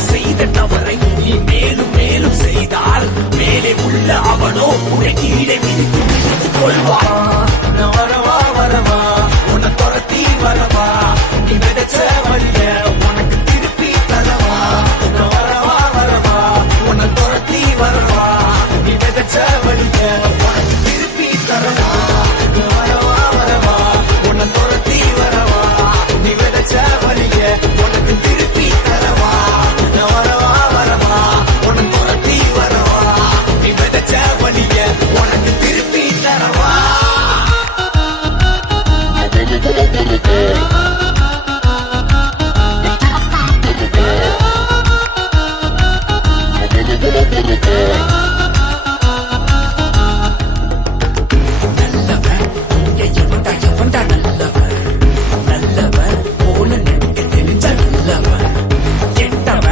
செய்த தவறை நீ மேலும் மேலும் செய்தால் மேலே உள்ள அவனோ உன்னை கீழே விரித்து கொள்வான்.